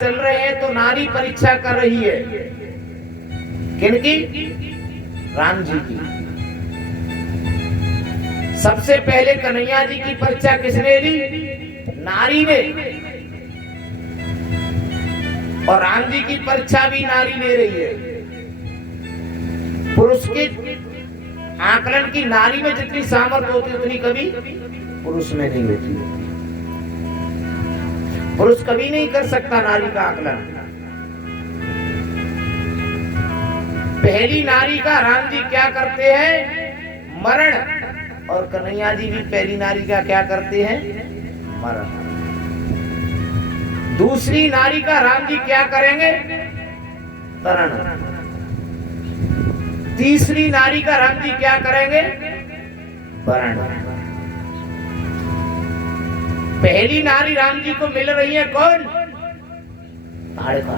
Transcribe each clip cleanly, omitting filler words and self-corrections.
चल रहे हैं तो नारी परीक्षा कर रही है। किनकी? राम जी की। सबसे पहले कन्हैया जी की परीक्षा किसने ली? नारी ने। और राम जी की परीक्षा भी नारी ले रही है। पुरुष के आकलन की नारी में जितनी सामर्थ्य होती उतनी कभी पुरुष में नहीं होती। पुरुष कभी नहीं कर सकता नारी का आकलन। पहली नारी का राम जी क्या करते हैं? मरण। और कन्हैया जी भी पहली नारी का क्या करते हैं? मरण। दूसरी नारी का राम जी क्या करेंगे? तरण। तीसरी नारी का राम जी क्या करेंगे? वरण। पहली नारी राम जी को मिल रही है कौन? ताड़का।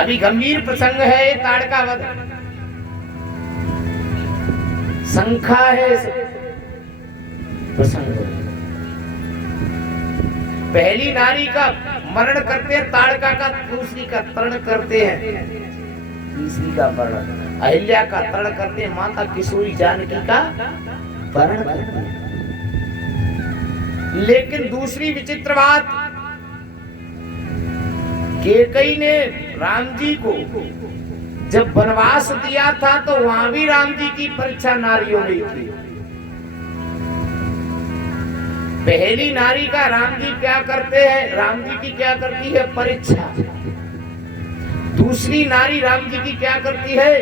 अभी गंभीर प्रसंग है ये ताड़का वध। शंखा है प्रसंग। पहली नारी का मरण करते हैं ताड़का का, दूसरी का तरण करते हैं, तीसरी का वरण। अहिल्या का तरण करते हैं, माता किशोरी जानकी का वरण करते हैं। लेकिन दूसरी विचित्र बात, कैकेयी ने राम जी को जब वनवास दिया था तो वहां भी राम जी की परीक्षा नारियों ने की। पहली नारी का राम जी क्या करते हैं? राम जी की क्या करती है? परीक्षा। दूसरी नारी राम जी की क्या करती है?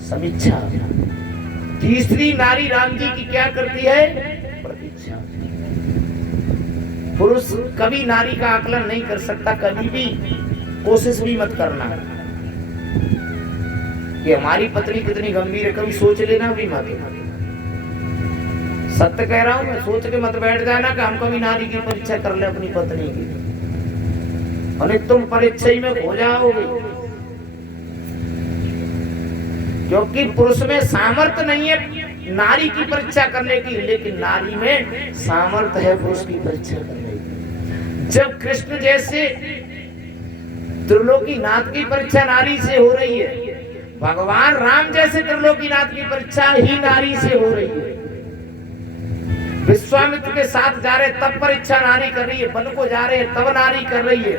समीक्षा। तीसरी नारी राम जी की क्या करती है? प्रतीक्षा। पुरुष कभी नारी का आकलन नहीं कर सकता, कभी भी कोशिश भी मत करना कि हमारी पत्नी कितनी गंभीर है, कभी सोच लेना भी मत। सत्य कह रहा हूं मैं, सोच के मत बैठ जाना कि हम कभी नारी की परीक्षा कर ले अपनी पत्नी की, और तुम परीक्षा ही में खो जाओगे। क्योंकि पुरुष में सामर्थ्य नहीं है नारी की परीक्षा करने की, लेकिन नारी में सामर्थ्य है पुरुष की परीक्षा करने की। जब कृष्ण जैसे त्रिलोकीनाथ की परीक्षा नारी से हो रही है, भगवान राम जैसे त्रिलोकीनाथ की परीक्षा ही नारी से हो रही है। विश्वामित्र के साथ जा रहे तब परीक्षा नारी कर रही है, वन को जा रहे तब नारी कर रही है।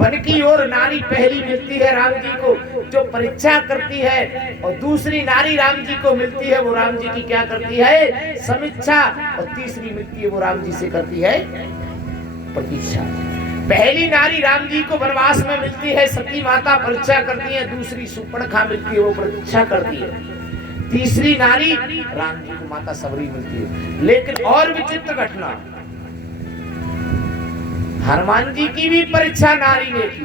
वन की ओर नारी पहली मिलती है राम जी को, जो परीक्षा करती है, और दूसरी नारी राम जी को मिलती है, वो राम जी की क्या करती है? समीक्षा। और तीसरी मिलती है वो राम जी से करती है प्रतीक्षा। पहली नारी राम जी को वनवास में मिलती है, सती माता परीक्षा करती है, दूसरी सुपर्णखा मिलती है, वो प्रतीक्षा करती है। तीसरी नारी राम जी को माता सबरी मिलती है। लेकिन और विचित्र घटना, हनुमान जी की भी परीक्षा नारी ने की।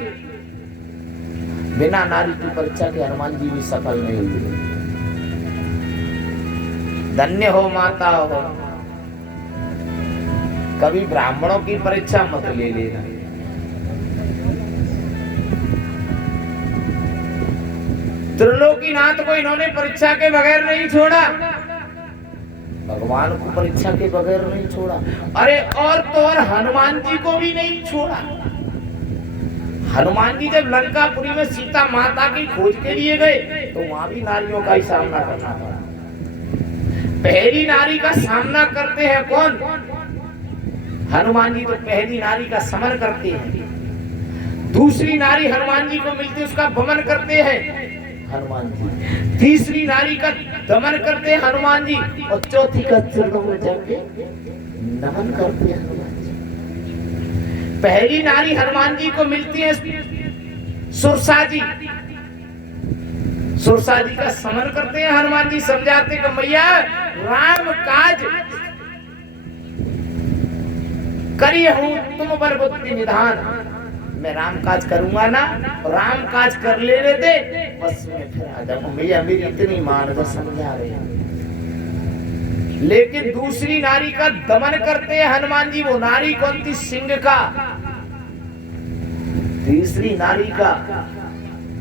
बिना नारी की परीक्षा के हनुमान जी भी सफल नहीं हुए। धन्य हो माता हो। कभी ब्राह्मणों की परीक्षा मत ले लेना। त्रिलोकीनाथ को इन्होंने परीक्षा के बगैर नहीं छोड़ा, भगवान को परीक्षा के बगैर नहीं छोड़ा। अरे और तो और हनुमान जी को भी नहीं छोड़ा। हनुमान जी जब लंकापुरी में सीता माता की खोज के लिए गए तो वहां भी नारियों का ही सामना करना पड़ा। पहली नारी का सामना करते हैं कौन? हनुमान जी तो पहली नारी का समन करते हैं। दूसरी नारी हनुमान जी को मिलती है, उसका वमन करते हैं हनुमान जी। तीसरी नारी का दमन करते हैं हनुमान जी, और चौथी का चरणों में जाके नमन करते हैं हनुमान जी। पहली नारी हनुमान जी को मिलती है सुरसा जी। सुरसा जी का समन करते हैं हनुमान जी, समझाते कि मैया राम काज करिए हूं तुम पर बुद्धि निधान। मैं राम काज करूंगा ना, राम काज कर लेने दे बस मैं फिर आ जाऊंगा। भैया मेरी इतनी मान जो समझा रहे हैं। लेकिन दूसरी नारी का दमन करते हैं हनुमान जी, वो नारी कौन थी? सिंह का। तीसरी नारी का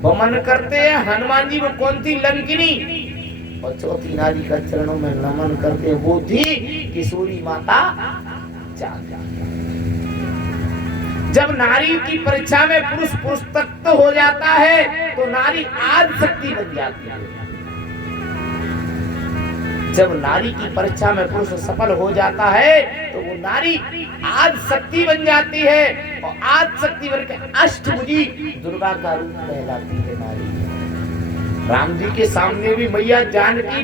वमन करते हैं हनुमान जी, वो कौन थी? लंकिनी। और चौथी नारी का चरणों में नमन करते हैं, वो थी किशोरी माता। जब नारी की परीक्षा में पुरुष पुरुष तत्व हो जाता है तो नारी आदि शक्ति बन जाती है। जब नारी की परीक्षा में पुरुष सफल हो जाता है तो वो नारी आदि शक्ति बन जाती है और आदि शक्ति बनकर अष्टभुजी दुर्गा का रूप कहलाती है नारी। राम जी के सामने भी मैया जानकी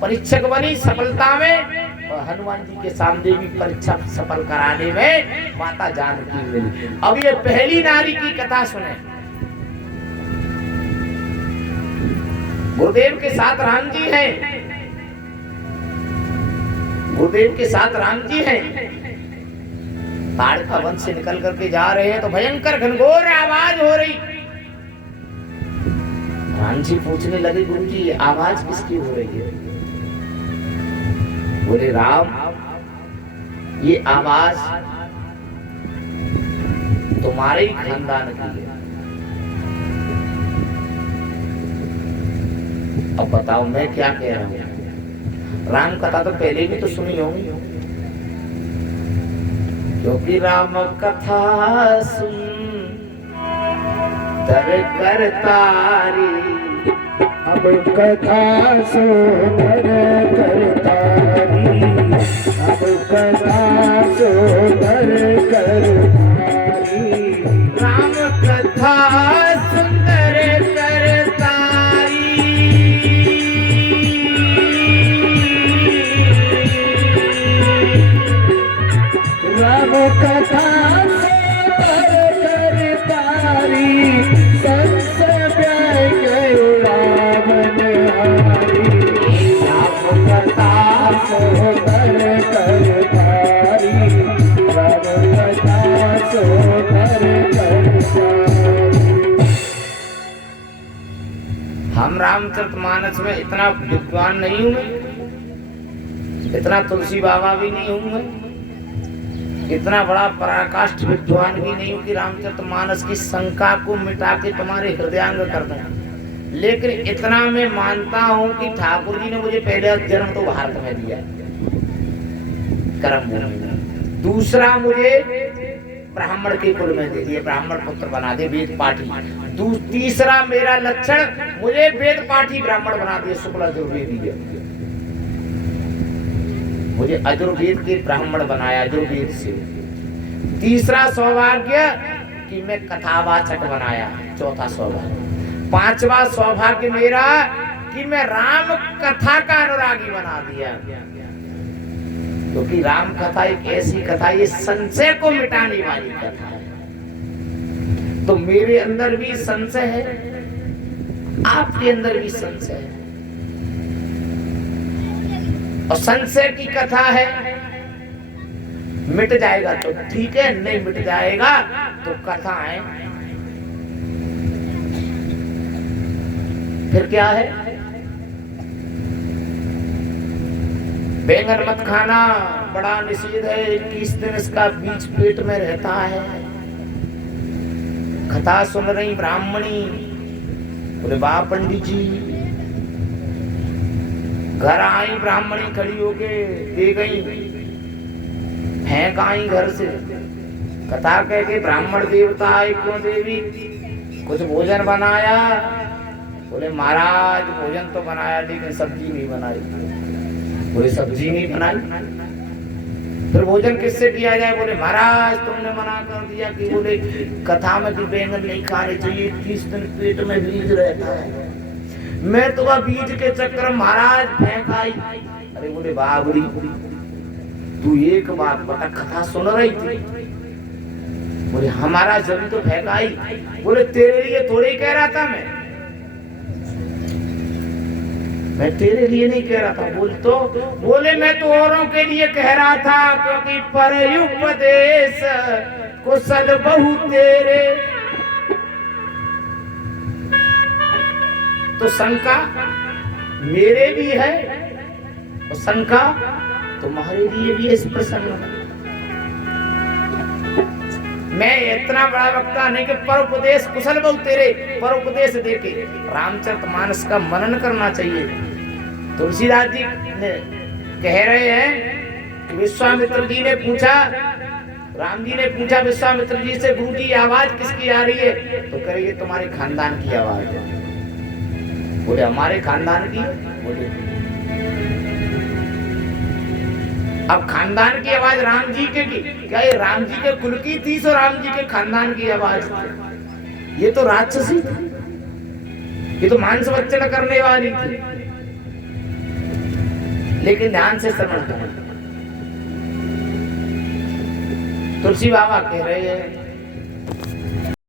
परीक्षक बनी सफलता में, और हनुमान जी के सामने भी परीक्षा सफल कराने में माता जानकी मिली। अब ये पहली नारी की कथा सुने। गुरुदेव के साथ राम जी हैं, गुरुदेव के साथ राम जी हैं। ताड़ का वन से निकल करके जा रहे हैं तो भयंकर घनघोर आवाज हो रही। राम जी पूछने लगे, गुरु जी आवाज किसकी हो रही है? बोले राम, ये आवाज तुम्हारे ही खानदान की है। अब बताओ मैं क्या कह रहा हूं? राम कथा तो पहले भी तो सुनी होगी, क्योंकि राम कथा सुन तर कर तारी, अब कथा सुनर करतारी, अब कथा सुनर करतारी, राम कथा सुंदर करतारी। राम कथा सुनर करतारी, संस प्याय गयो रावण हारी, राम कथा सुनर करतारी, राम कथा सुनर करतारी। हम रामचरितमानस में इतना विद्वान नहीं हूं मैं, इतना तुलसी बाबा भी नहीं हूं मैं, इतना बड़ा पराकाष्ठ विद्वान भी नहीं हूं कि रामचरितमानस की शंका को मिटा के तुम्हारे हृदयांग कर दूं। लेकिन इतना मैं मानता हूं कि ठाकुर जी ने मुझे पहले जन्म तो भारत में दिया, कर्म भूमि में। दूसरा मुझे ब्राह्मण के कुल में दे दिए, ब्राह्मण पुत्र बना दे, वेद पाठी। तीसरा मेरा लक्षण, मुझे वेद पाठी ब्राह्मण बना दिए, शुक्ल यजुर्वेदी। मुझे अजुर्वेद के ब्राह्मण बनाया, अजुर्वेद से। तीसरा सौभाग्य कि मैं कथावाचक बनाया, चौथा सौभाग्य। पांचवा सौभाग्य मेरा कि मैं राम कथा का अनुरागी बना दिया, क्योंकि राम कथा एक ऐसी कथा, ये संशय को मिटाने वाली कथा है। तो मेरे अंदर भी संशय है, आपके अंदर भी संशय है, और संशय की कथा है। मिट जाएगा तो ठीक है, नहीं मिट जाएगा तो कथा है, फिर क्या है? बैंगन मत खाना, बड़ा निषेध है, 21 दिन इसका बीज पेट में रहता है। कथा सुन रही ब्राह्मणी, बोले वाह पंडित जी। घर आई ब्राह्मणी, खड़ी होके दे गई, फेंक आई घर से। कथा कह के ब्राह्मण देवता आए, क्यों देवी? कुछ भोजन बनाया? बोले महाराज भोजन तो बनाया लेकिन सब्जी नहीं बनाई। बोले सब्जी नहीं बनाई, फिर भोजन किससे किया जाए? बोले महाराज तुमने मना कर दिया कि बोले कथा में कि बैंगन नहीं खाने चाहिए, 30 दिन पेट में बीज रहता है। मैं तो वह बीज के चक्कर महाराज फेंक आई। अरे बोले बाबरी, तू एक बात बता, कथा सुन रही थी? बोले हमारा जब तो फेंक आई। बोले तेरे लिए थोड़ी कह रहा था, मैं तेरे लिए नहीं कह रहा था। बोले मैं तो औरों के लिए कह रहा था, क्योंकि परयुपदेश कुशल बहु तेरे। तो शंका मेरे भी है और शंका तुम्हारे लिए भी इस प्रसंग में। मैं इतना बड़ा वक्ता नहीं कि परोपदेश कुशल बहु तेरे, परोपदेश देके रामचरितमानस का मनन करना चाहिए। तुलसीदास जी ने कह रहे हैं, विश्वामित्र जी ने पूछा राम जी ने पूछा विश्वामित्र जी से, गुरु जी आवाज किसकी आ रही है? तो कह रही है तुम्हारे खानदान की आवाज है। बोले हमारे खानदान की? बोले अब खानदान की आवाज राम जी के की क्या? ये राम जी के कुल की थी सो राम जी के खानदान की आवाज? ये तो राक्षसी थी, ये तो मांस भक्षण करने वाली थी। लेकिन ध्यान से समझना, तुलसी बाबा कह रहे हैं